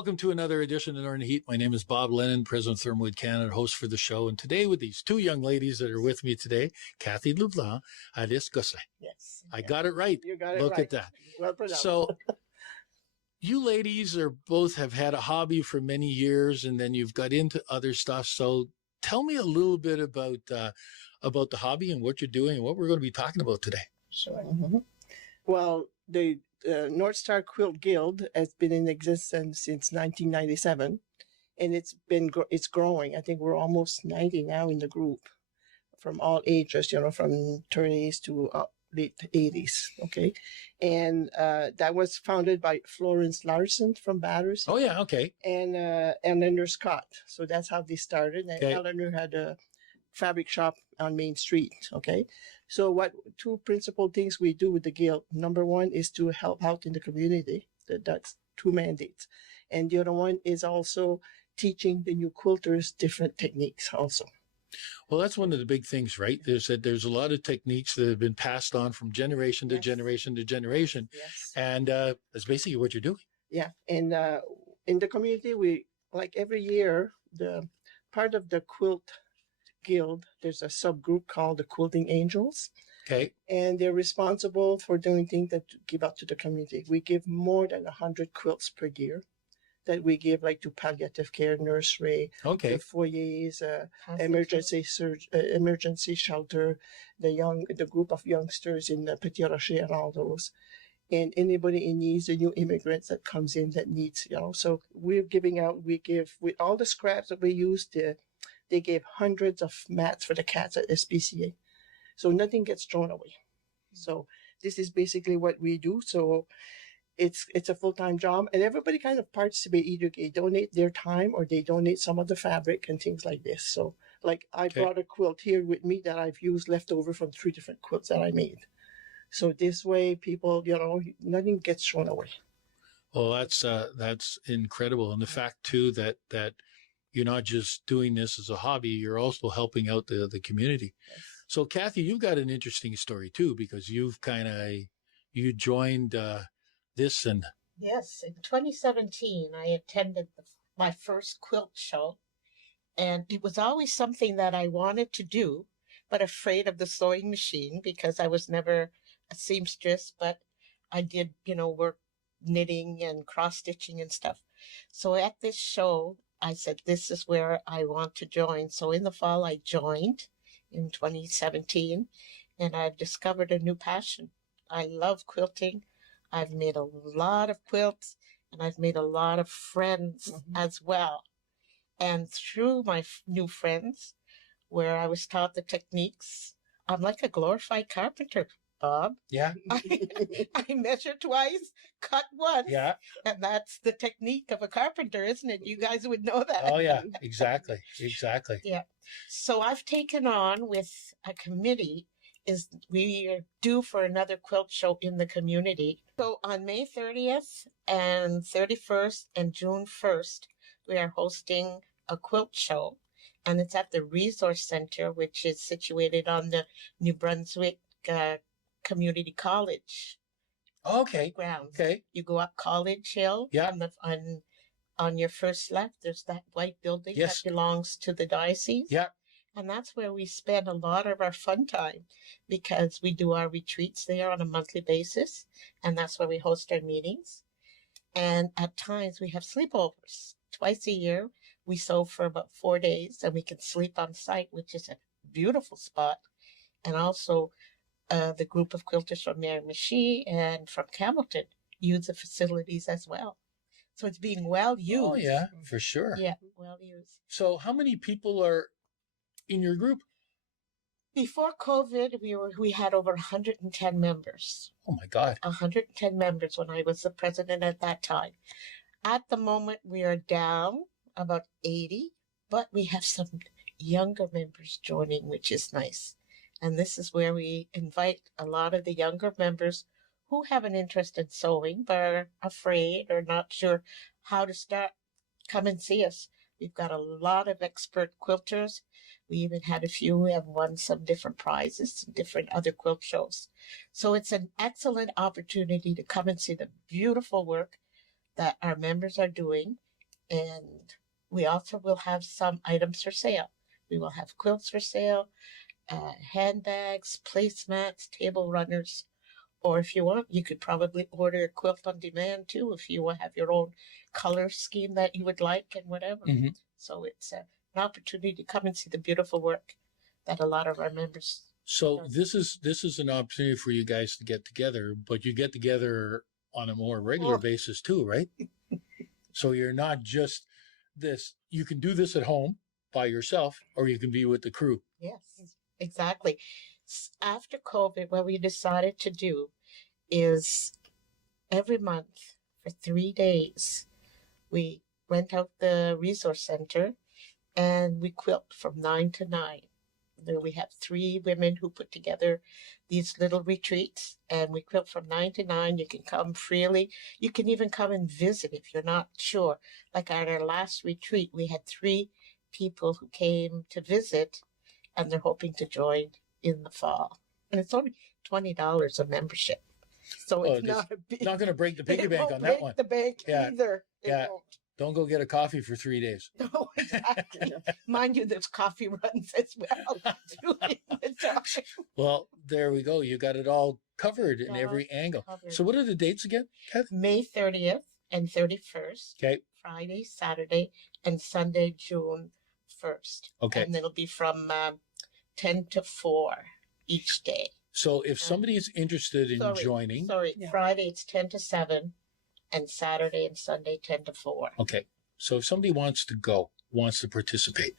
Welcome to another edition of Northern Heat. My name is Bob Lennon, President of ThermalWood Canada, host for the show. And today with these two young ladies that are with me today, Cathy Leblanc, Alice Gosselin. Yes. I got it right. You got it Look right. at that. Well pronounced. So you ladies are both have had a hobby for many years, and then you've got into other stuff. So tell me a little bit about the hobby and what you're doing and what we're going to be talking about today. Sure. Mm-hmm. Well, the North Star Quilt Guild has been in existence since 1997, and it's growing. I think we're almost 90 now in the group, from all ages, from 30s to late 80s. Okay, and that was founded by Florence Larson from Bathurst. Oh yeah, okay. And Eleanor Scott. So that's how they started. And Okay. Eleanor had a fabric shop on Main Street. Okay. So what two principal things we do with the guild? Number one is to help out in the community. That's two mandates. And the other one is also teaching the new quilters different techniques also. Well, that's one of the big things, right? There's a lot of techniques that have been passed on from generation to Yes. generation to generation. Yes. And that's basically what you're doing. Yeah. And in the community, we, like every year, the part of the quilt guild, there's a subgroup called the Quilting Angels. Okay. And they're responsible for doing things that give out to the community. We give more than 100 quilts per year that we give, like, to palliative care, nursery, Okay. the foyers, emergency shelter, the group of youngsters in the Petit Rocher and all those. And anybody in needs, the new immigrants that comes in that needs, So we're giving out, with all the scraps that we use, they gave hundreds of mats for the cats at SPCA. So nothing gets thrown away. So this is basically what we do. So it's a full-time job, and everybody kind of participate. Either they donate their time or they donate some of the fabric and things like this. So like I brought a quilt here with me that I've used leftover from 3 different quilts that I made. So this way people, nothing gets thrown away. Well, that's incredible. And the fact too that you're not just doing this as a hobby, you're also helping out the community. Yes. So Cathy, you've got an interesting story too, because you joined this and. Yes, in 2017, I attended my first quilt show, and it was always something that I wanted to do, but afraid of the sewing machine because I was never a seamstress, but I did, work knitting and cross-stitching and stuff. So at this show, I said, this is where I want to join. So in the fall, I joined in 2017, and I've discovered a new passion. I love quilting. I've made a lot of quilts, and I've made a lot of friends as well. And through my new friends, where I was taught the techniques, I'm like a glorified carpenter, Bob. Yeah. I measure twice, cut once. Yeah. And that's the technique of a carpenter, isn't it? You guys would know that. Oh yeah, exactly. Exactly. Yeah. So I've taken on with a committee we are due for another quilt show in the community. So on May 30th and 31st and June 1st, we are hosting a quilt show, and it's at the Resource Center, which is situated on the New Brunswick Community College. Okay. Grounds. Okay. You go up College Hill. Yeah. On your first left, there's that white building Yes. that belongs to the diocese. Yeah. And that's where we spend a lot of our fun time, because we do our retreats there on a monthly basis. And that's where we host our meetings. And at times we have sleepovers. Twice a year, we sew for about 4 days, and we can sleep on site, which is a beautiful spot. And also, the group of quilters from Miramichi and from Campbellton use the facilities as well. So it's being well used. Oh yeah, for sure. Yeah, well used. So how many people are in your group? Before COVID, we had over 110 members. Oh my God. 110 members when I was the president at that time. At the moment, we are down about 80, but we have some younger members joining, which is nice. And this is where we invite a lot of the younger members who have an interest in sewing, but are afraid or not sure how to start. Come and see us. We've got a lot of expert quilters. We even had a few who have won some different prizes and different other quilt shows. So it's an excellent opportunity to come and see the beautiful work that our members are doing And we also will have some items for sale. We will have quilts for sale, handbags, placemats, table runners, or if you want, you could probably order a quilt on demand too if you have your own color scheme that you would like and whatever. Mhm. So it's an opportunity to come and see the beautiful work that a lot of our members. So Yes. this is an opportunity for you guys to get together, but you get together on a more regular Oh. basis too, right? So you're not just this. You can do this at home by yourself, or you can be with the crew. Yes, exactly. After COVID, what we decided to do is every month for 3 days, we rent out the resource center and we quilt from 9 to 9. There we have 3 women who put together these little retreats and we quilt from 9 to 9. You can come freely. You can even come and visit if you're not sure. Like at our last retreat, we had 3 people who came to visit and they're hoping to join in the fall. And it's only $20 a membership. So Oh, it's not a big. Not going to break the piggy it bank won't on that break one. the bank Yeah, either. It yeah. won't. Don't go get a coffee for 3 days. No, exactly. Mind you, there's coffee runs as well during the time. Well, there we go. You got it all covered in Yeah, every angle. covered. So what are the dates again, Kath? May 30th and 31st, Okay. Friday, Saturday, and Sunday, June 1st. Okay. And it'll be from 10 to 4 each day. So if somebody is interested in joining, Yeah. Friday it's 10 to 7, and Saturday and Sunday 10 to 4. okay. So if somebody wants to go, wants to participate,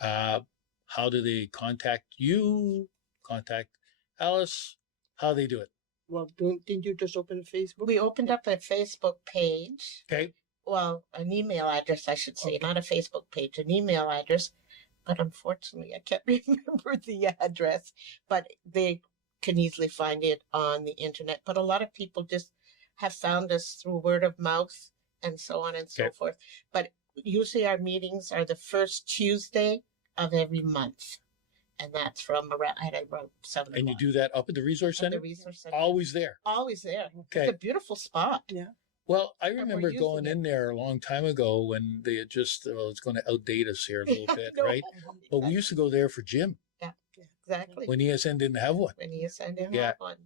how do they contact you? Contact Alice? How do they do it? Well, didn't you just open Facebook? We opened up a Facebook page. Okay. Well, an email address, I should say, not a Facebook page, an email address. But unfortunately, I can't remember the address. But they can easily find it on the internet. But a lot of people just have found us through word of mouth and so on and so Okay. forth. But usually our meetings are the first Tuesday of every month. And that's from around 7 And you o'clock. do that up at the resource At center? the resource center. Always there. Always there. Okay. It's a beautiful spot. Yeah. Well, I we're remember using going it. in there a long time ago when they had just, well, it's going to outdate us here a little bit, No, right? But we used to go there for Jim exactly. when ESN didn't have one. When you send in Yeah. one.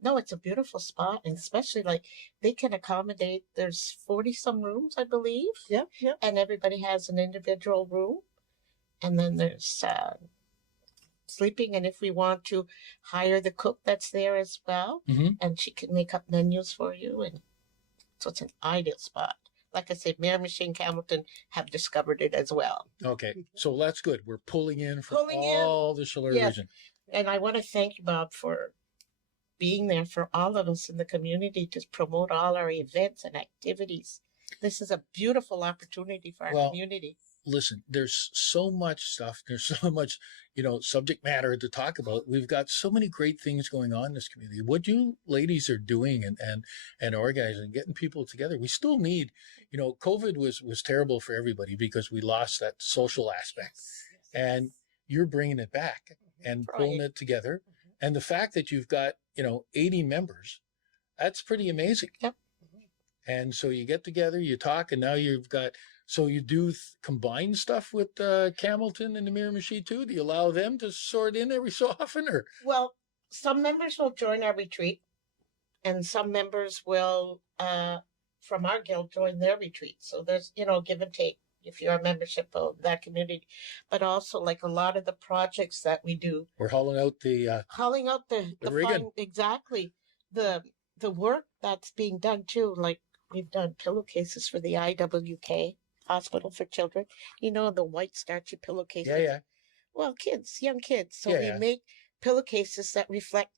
No, it's a beautiful spot, and especially like they can accommodate. There's 40 some rooms, I believe, Yeah, yeah. and everybody has an individual room, and then there's sleeping. And if we want to hire the cook that's there as well, Mhm. and she can make up menus for you, and so it's an ideal spot. Like I said, Miramichi and Hamilton have discovered it as well. Okay. So that's good. We're pulling in from Pulling in. all the Schiller Yes. region. And I want to thank you, Bob, for being there for all of us in the community to promote all our events and activities. This is a beautiful opportunity for our Well, community. Listen, there's so much stuff. There's so much, subject matter to talk about. We've got so many great things going on in this community. What you ladies are doing and organizing, getting people together. We still need, COVID was terrible for everybody because we lost that social aspect. And you're bringing it back and pulling Trying. it together. And the fact that you've got, 80 members, that's pretty amazing. Yep. And so you get together, you talk, and now you've got, so you do combine stuff with Hamilton and the Miramichi too? Do you allow them to sort in every so often, or? Well, some members will join our retreat, and some members will, from our guild, join their retreat. So there's, give and take if you're a membership of that community. But also, like a lot of the projects that we do, We're hauling out the, hauling out the rigging. fun, exactly, the work that's being done too. Like we've done pillowcases for the IWK Hospital for Children. The white starchy pillowcases. yeah. Well, young kids. So Yeah. we make pillowcases that reflect,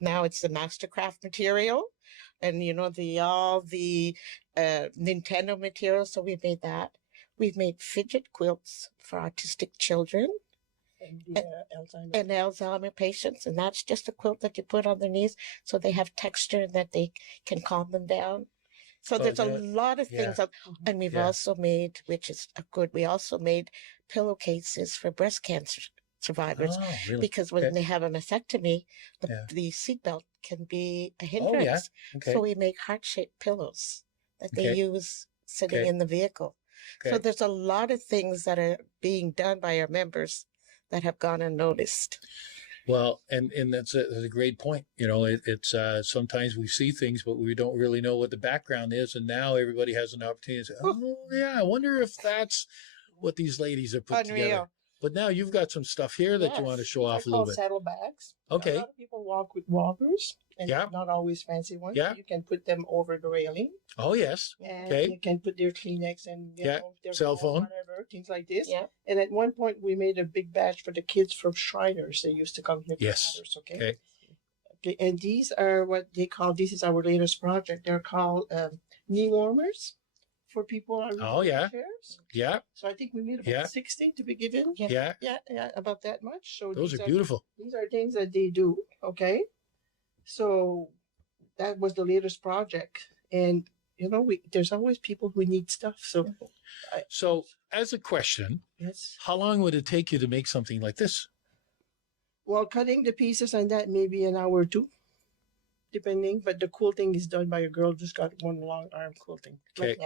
now it's the Mastercraft material, and all the Nintendo material. So we made that. We've made fidget quilts for autistic children And the Alzheimer's. and Alzheimer patients, and that's just a quilt that you put on their knees so they have texture and that they can calm them down. So Oh, there's a yeah. lot of things, and we've Yeah. also made, which is good. We also made pillowcases for breast cancer survivors Oh, really? because when Okay. they have a mastectomy, Yeah. the seatbelt can be a Oh, hindrance. yeah. Okay. So we make heart-shaped pillows that they Okay. use sitting Okay. in the vehicle. So Okay. there's a lot of things that are being done by our members that have gone unnoticed. Well, and that's a great point. You know, it's sometimes we see things, but we don't really know what the background is. And now everybody has an opportunity to say, oh, yeah, I wonder if that's what these ladies are put together. Unreal. But now you've got some stuff here that you want to Yes. show off a They're little called bit. saddlebags. Okay. A lot of people walk with walkers, and Yeah. not always fancy ones. Yeah. You can put them over the railing, Oh, yes. and Okay. you can put their Kleenex and Yeah. their Cell phone. whatever, things like this. Yeah. And at one point, we made a big batch for the kids from Shriners. They used to come here to Yes. Bathurst, okay? Okay. Okay, and these are what they call, this is our latest project. They're called knee warmers for people on Oh, yeah. chairs. Yeah. So I think we made about Yeah. 60 to be given. Yeah. Yeah, about that much. So Those these are beautiful. These are things that they do, okay? So that was the latest project. And, you know, there's always people who need stuff. So, So, as a question, yes. how long would it take you to make something like this? Well, cutting the pieces and that maybe an hour or two, depending. But the quilting is done by a girl who's got one long arm quilting. Okay.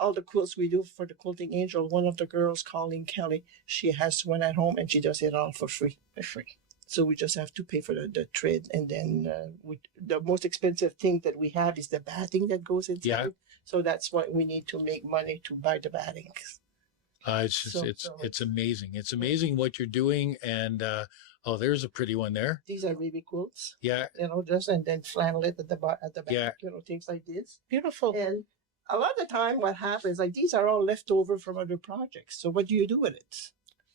All the quilts we do for the Quilting Angel, one of the girls, Colleen Kelly, she has one at home and she does it all for free. So we just have to pay for the thread, and then the most expensive thing that we have is the batting that goes inside. Yeah. So that's why we need to make money to buy the batting. It's just, So- it's amazing. It's amazing what you're doing. And oh, there's a pretty one there. These are baby quilts, Yeah. you know, just and then flannel it at the back, Yeah. you know, things like this. Beautiful. And a lot of the time, what happens, like these are all left over from other projects. So what do you do with it?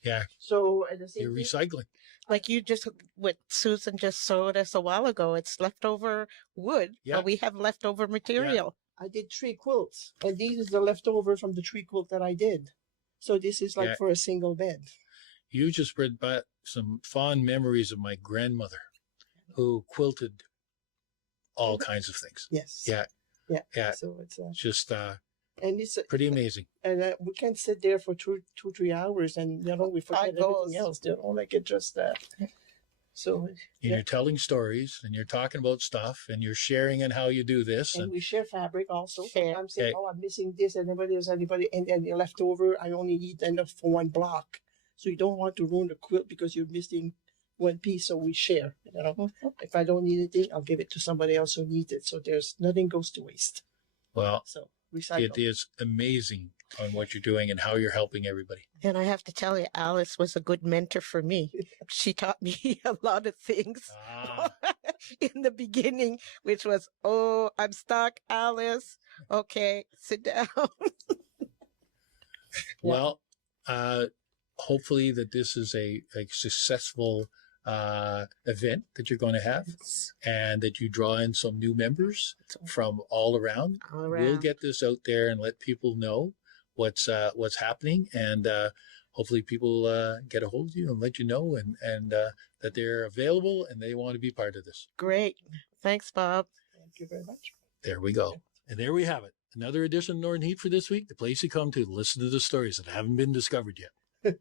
Yeah. So at the same You're thing, recycling. Like you just, what Susan just showed us a while ago, it's leftover wood, Yeah. but we have leftover material. I did 3 quilts, and these is the leftover from the 3 quilt that I did. So this is like Yeah. for a single bed. You just brought back some fond memories of my grandmother who quilted all kinds of things. Yes. Yeah. Yeah. So it's Just and it's pretty amazing. and we can sit there for 2-3 hours, and you know we forget Time goes. everything else. You know, like it just so And yeah. you're telling stories and you're talking about stuff and you're sharing and how you do this. And And we share fabric also. Share. I'm saying, Okay. oh, I'm missing this, and anybody, and then the leftover, I only need enough for 1 block. So you don't want to ruin the quilt because you're missing 1 piece. So we share. You know, if I don't need anything, I'll give it to somebody else who needs it. So there's nothing goes to waste. well, So recycle. it is amazing on what you're doing and how you're helping everybody. And I have to tell you, Alice was a good mentor for me. She taught me a lot of things Ah, in the beginning, which was, oh, I'm stuck, Alice. Okay, sit down. well, hopefully that this is a successful event that you're going to have and that you draw in some new members from all around. All We'll around. get this out there and let people know what's happening, and hopefully people get a hold of you and let you know and that they're available and they want to be part of this. Great. Thanks, Bob. Thank you very much. There we go. And there we have it. Another edition of Northern Heat for this week, the place you come to listen to the stories that haven't been discovered yet.